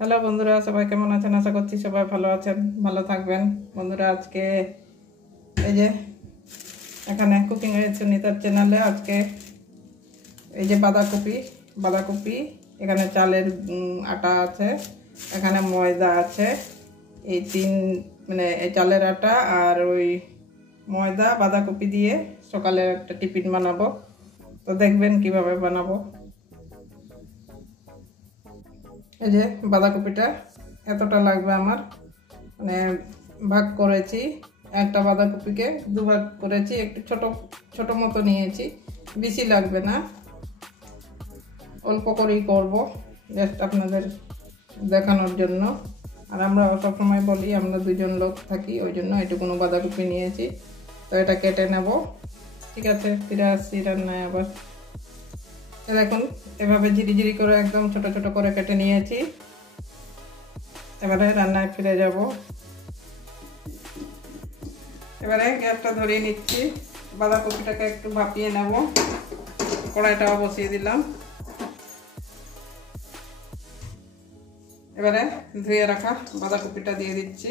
Hello বন্ধুরা, সবাই কেমন আছেন? আশা করছি সবাই ভালো আছেন, ভালো থাকবেন। বন্ধুরা, আজকে এই যে এখানে কুকিং উইথ সুনিতার চ্যানেলে আজকে এই যে বাঁধাকপি এখানে চালের আটা আছে, এখানে ময়দা আছে। এই তিন মানে এই চালের আটা আর ওই ময়দা বাঁধাকপি দিয়ে সকালে একটা টিফিন বানাবো। তো দেখবেন কিভাবে বানাবো। এই যে বাঁধাকপিটা এতটা লাগবে আমার, মানে ভাগ করেছি। একটা বাঁধাকপিকে দুভাগ করেছি, একটু ছোট ছোট মতো নিয়েছি, বেশি লাগবে না, অল্প করেই করব, জাস্ট আপনাদের দেখানোর জন্য। আর আমরা সবসময় বলি আমরা দুজন লোক থাকি, ওই জন্য এটুকুনো বাঁধাকপি নিয়েছি। তো এটা কেটে নেব। ঠিক আছে, ফিরে আসছি রান্নায় আবার। দেখুন, এভাবে ঝিরি করে একদম ছোট ছোট করে কেটে নিয়েছি। এবারে রান্নায় ফিরে যাব। এবারে গ্যাসটা ধরিয়ে নিচ্ছি, বাঁধাকপিটাকে একটু ভাপিয়ে নেব। কড়াইটাও বসিয়ে দিলাম। এবারে ধুয়ে রাখা বাঁধাকপিটা দিয়ে দিচ্ছি।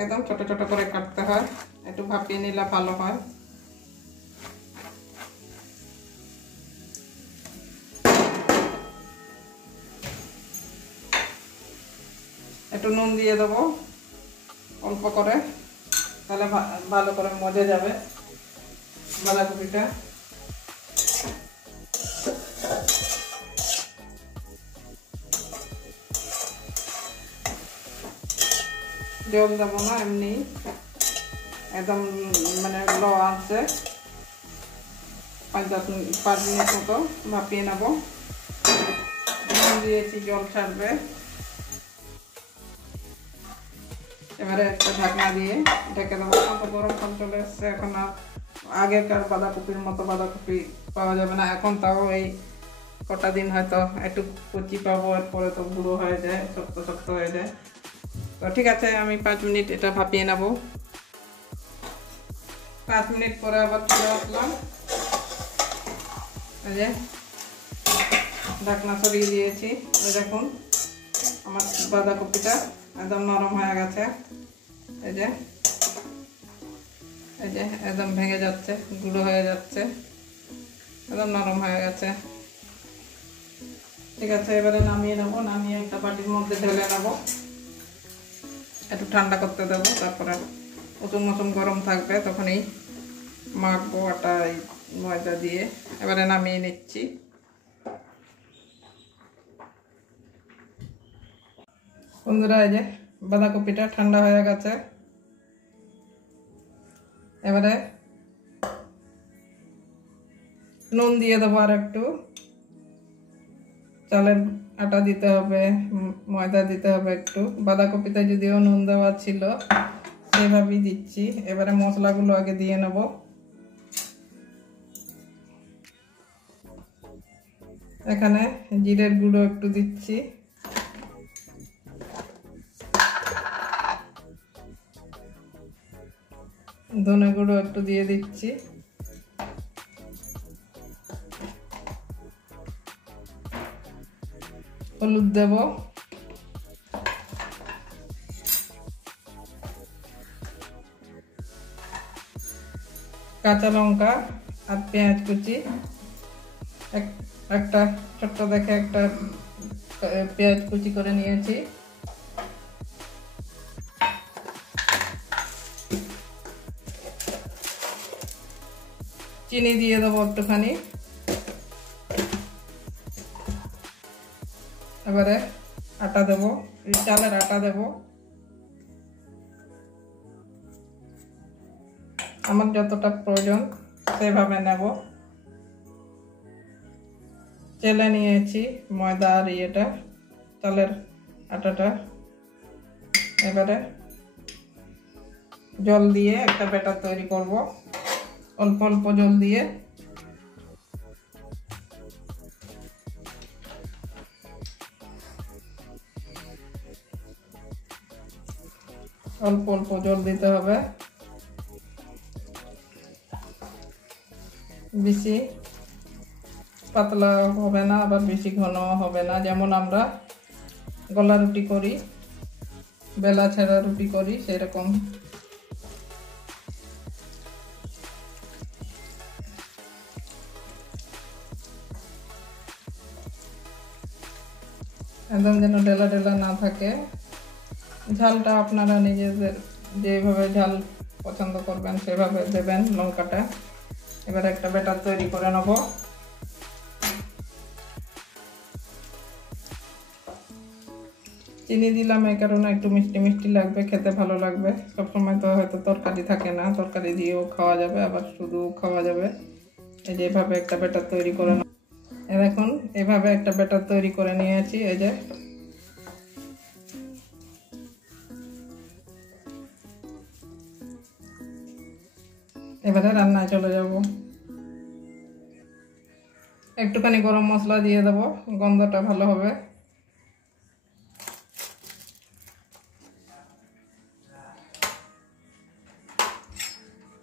একদম ছোট ছোট করে কাটতে হয়, একটু ভাপিয়ে নিলে ভালো হয়। একটু নুন দিয়ে দেবো অল্প করে, তাহলে ভালো করে মজে যাবে বাঁধাকপিটা। জল দেবো না, এমনি একদম মানে লো আছে। 5 মিনিট মতো ভাপিয়ে নেবো। নুন দিয়েছি, জল ছাড়বে। এবারে একটা ঢাকনা দিয়ে ঢেকে দেবো। কত গরম ফল চলে এসছে, এখন আর আগেকার বাঁধাকপির মতো বাঁধাকপি পাওয়া যাবে না এখন। তাও এই কটা দিন হয়তো একটু কচি পাবো, এরপরে তো বুড়ো হয়ে যায়, শক্ত শক্ত হয়ে যায়। তো ঠিক আছে, আমি 5 মিনিট এটা ভাপিয়ে নেবো। 5 মিনিট পরে আবার ফিরে আসলাম। এই যে ঢাকনা সরিয়ে দিয়েছি। দেখুন আমার বাঁধাকপিটা একদম নরম হয়ে গেছে। এই যে একদম ভেঙে যাচ্ছে, গুঁড়ো হয়ে যাচ্ছে, একদম নরম হয়ে গেছে। ঠিক আছে, এবারে নামিয়ে নেবো। নামিয়ে একটা বাটির মধ্যে ঢেলে নেবো, একটু ঠান্ডা করতে দেবো। তারপরে উষুম গরম থাকবে, তখনই মাখবো আটা এই ময়দা দিয়ে। এবারে নামিয়ে নিচ্ছি। বন্ধুরা, এই যে বাঁধাকপিটা ঠান্ডা হয়ে গেছে। এবারে নুন দিয়ে দেবো, আর একটু চালের আটা দিতে হবে, ময়দা দিতে হবে একটু। বাঁধাকপিতে যদিও নুন দেওয়া ছিল, সেভাবেই দিচ্ছি। এবারে মশলাগুলো আগে দিয়ে নেব। এখানে জিরের গুঁড়ো একটু দিচ্ছি, ধনে গুঁড়ো একটু দিয়ে দিচ্ছি, হলুদ দেব, কাঁচা লঙ্কা আর পেঁয়াজ কুচি। একটা ছোট্ট দেখে একটা পেঁয়াজ কুচি করে নিয়েছি। চিনি দিয়ে দেবো একটুখানি। এবারে আটা দেবো, চালের আটা দেবো। আমার যতটা প্রয়োজন সেভাবে নেব। চেলে নিয়েছি ময়দা আর ইয়েটা, চালের আটাটা। এবারে জল দিয়ে একটা ব্যাটার তৈরি করব, অল্প অল্প জল দিয়ে। অল্প অল্প জল দিতে হবে, বেশি পাতলা হবে না, আবার বেশি ঘন হবে না। যেমন আমরা গলা রুটি করি, বেলা ছেঁড়া রুটি করি, সেরকম। একদম যেন ডেলা ডেলা না থাকে। ঝালটা আপনারা নিজেদের যেভাবে ঝাল পছন্দ করবেন সেভাবে দেবেন লঙ্কাটা। এবার একটা ব্যাটার তৈরি করে নেব। চিনি দিলাম এই কারণে একটু মিষ্টি মিষ্টি লাগবে, খেতে ভালো লাগবে। সবসময় তো হয়তো তরকারি থাকে না, তরকারি দিয়েও খাওয়া যাবে, আবার শুধু খাওয়া যাবে। এই যে এভাবে একটা ব্যাটার তৈরি করে নেব। এখন এভাবে একটা ব্যাটার তৈরি করে নিয়েছি। এই যে এবারে রান্নায় চলে যাব। একটুখানি গরম মশলা দিয়ে দেবো, গন্ধটা ভালো হবে।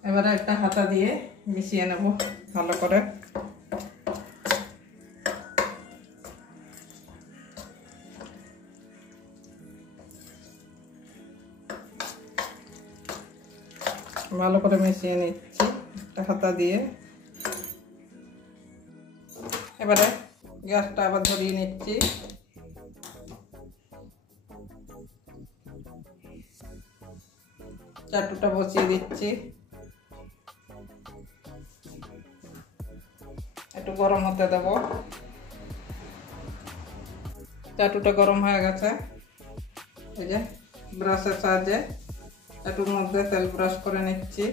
এবারে একটা হাতা দিয়ে মিশিয়ে নেব ভালো করে। ভালো করে মিশিয়ে নিচ্ছি একটা হাতা দিয়ে। এবারে গ্যাসটা আবার ধরিয়ে নিচ্ছি। চাটুটা বসিয়ে দিচ্ছি, একটু গরম হতে দেব। চাটুটা গরম হয়ে গেছে। এই যে ব্রাশের সাহায্যে চাটুর মধ্যে তেল ব্রাশ করে নিচ্ছি।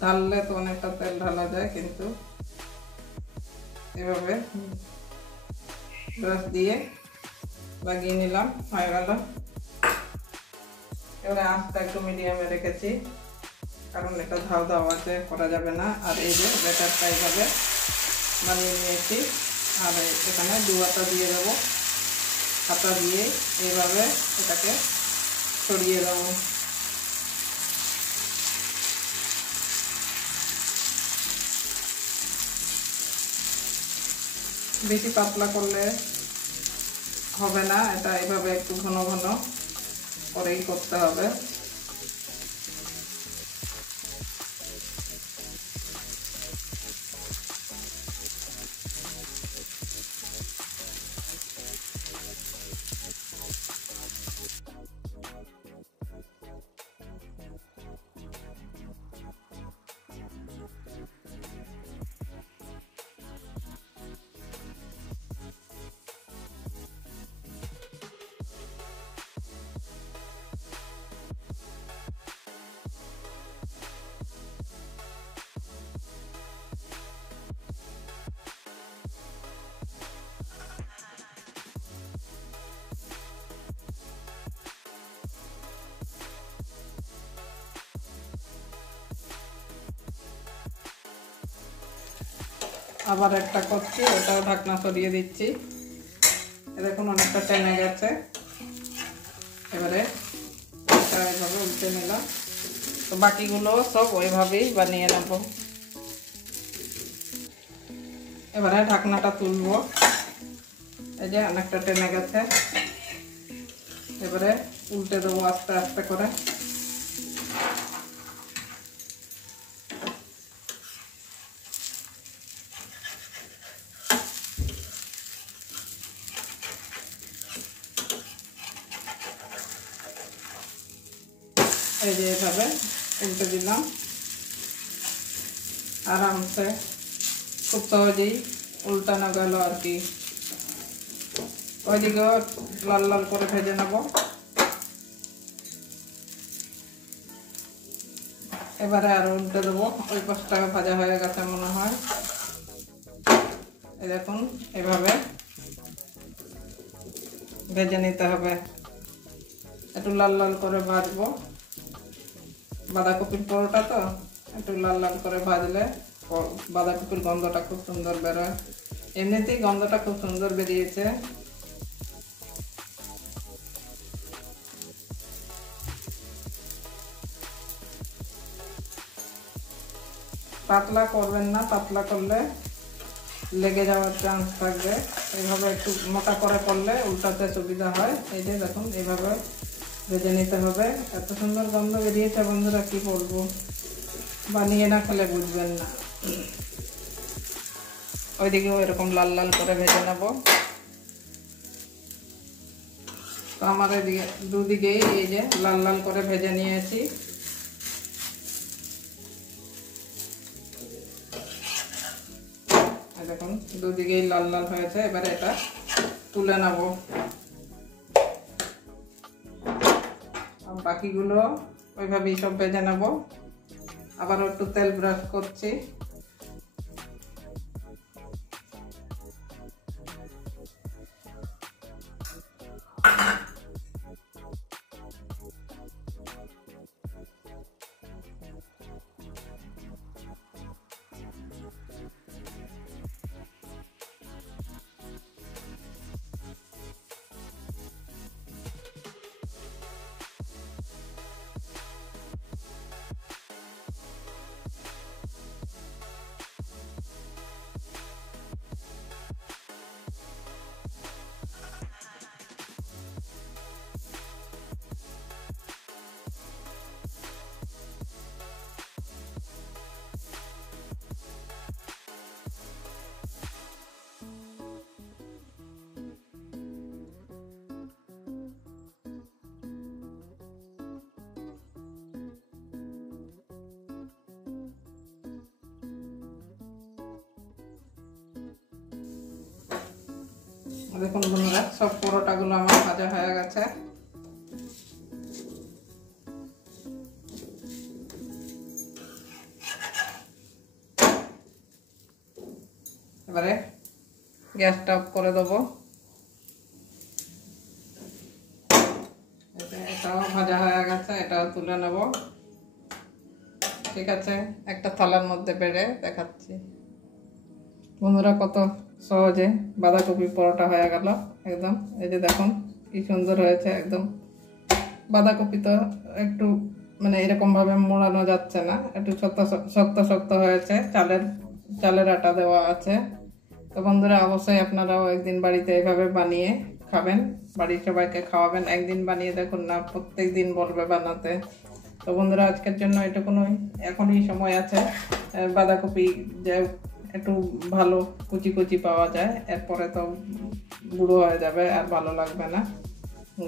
ঢাললে তো অনেকটা তেল ঢালা যায়, কিন্তু এভাবে ব্রাশ দিয়ে লাগিয়ে নিলাম, হয়ে গেল। এবারে আঁচটা একটু মিডিয়ামে রেখেছি, কারণ এটা ধাও ধাও আছে, করা যাবে না। আর এই যে ব্যাটারটা এইভাবে বানিয়ে নিয়েছি, আর এখানে দু হাতা দিয়ে দেবো। হাতা দিয়ে এইভাবে এটাকে ছড়িয়ে দেবো। বেশি পাতলা করলে হবে না, এটা এভাবে একটু ঘন ঘন করেই করতে হবে। আবার একটা করছি, ওটাও ঢাকনা সরিয়ে দিচ্ছি। দেখুন অনেকটা টেনে গেছে। এবারে এইভাবে উল্টে নিলাম। তো বাকিগুলো সব ওইভাবেই বানিয়ে নেব। এবারে ঢাকনাটা তুলবো। এই যে অনেকটা টেনে গেছে, এবারে উল্টে দেবো আস্তে আস্তে করে। এই যে এভাবে উল্টে দিলাম আরামসে, খুব সহজেই উল্টানো গেল আর কি। ওইদিকে লাল লাল করে ভেজে নেব। এবারে আর উল্টে দেবো। ওই পাশটা ভাজা হয়ে গেছে মনে হয়। এই দেখুন এভাবে ভেজে নিতে হবে, একটু লাল লাল করে ভাজবো। বাঁধাকপির পরোটা তো একটু লাল লাল করে ভাজলে বাঁধাকপির গন্ধটা খুব সুন্দর বেরোয়। এমনিতেই গন্ধটা খুব সুন্দর বেরিয়েছে। পাতলা করবেন না, পাতলা করলে লেগে যাওয়ার চান্স থাকবে। এইভাবে একটু মোটা করে করলে উল্টাতে সুবিধা হয়। এই যে দেখুন এইভাবে ভেজে নিতে হবে। এত সুন্দর গন্ধ বেরিয়েছে বন্ধুরা, কি বলবো, বানিয়ে না খেলে বুঝবেন না। ওইদিকেও এরকম লাল লাল করে ভেজে নেব। তো আমার এদিকে দুদিকেই এই যে লাল লাল করে ভেজে নিয়েছি। দেখুন দুদিকেই লাল লাল হয়েছে। এবারে এটা তুলে নেব। বাকিগুলো ওইভাবেই সব ভেজে নেব। আবার একটু তেল ব্রাশ করছি। দেখুন বন্ধুরা, সব পরোটাগুলো আমার ভাজা হয়ে গেছে। এবারে গ্যাসটা অফ করে দেবো। এটাও ভাজা হয়ে গেছে, এটাও তুলে নেব। ঠিক আছে, একটা থালার মধ্যে বেড়ে দেখাচ্ছি বন্ধুরা। কত সহজে বাঁধাকপি পরোটা হয়ে গেল একদম। এই যে দেখুন কি সুন্দর হয়েছে একদম। বাঁধাকপি তো একটু মানে এরকম ভাবে মোড়ানো যাচ্ছে না, একটু শক্ত শক্ত হয়েছে। চালের আটা দেওয়া আছে। তো বন্ধুরা অবশ্যই আপনারাও একদিন বাড়িতে এইভাবে বানিয়ে খাবেন, বাড়ির সবাইকে খাওয়াবেন। একদিন বানিয়ে দেখুন না, প্রত্যেক দিন বলবে বানাতে। তো বন্ধুরা আজকের জন্য এটুকুনই। এখনই সময় আছে। বাঁধাকপি যে একটু ভালো কুচি কুচি পাওয়া যায়, এরপরে তো বুড়ো হয়ে যাবে আর ভালো লাগবে না,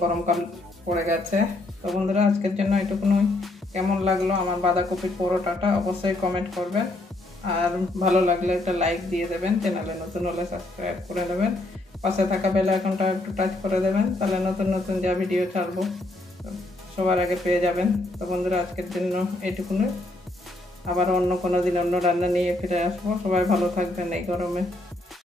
গরমকাল পড়ে গেছে। তো বন্ধুরা আজকের জন্য এটুকুনই। কেমন লাগলো আমার বাঁধাকপির পরোটাটা অবশ্যই কমেন্ট করবেন। আর ভালো লাগলে একটা লাইক দিয়ে দেবেন। চ্যানেলে নতুন হলে সাবস্ক্রাইব করে নেবেন। পাশে থাকা বেল আইকনটা একটু টাচ করে দেবেন, তাহলে নতুন নতুন যা ভিডিও ছাড়বো সবার আগে পেয়ে যাবেন। তো বন্ধুরা আজকের জন্য এইটুকুনই। আবার অন্য কোনো দিন অন্য রান্না নিয়ে ফিরে আসবো। সবাই ভালো থাকবেন এই গরমে।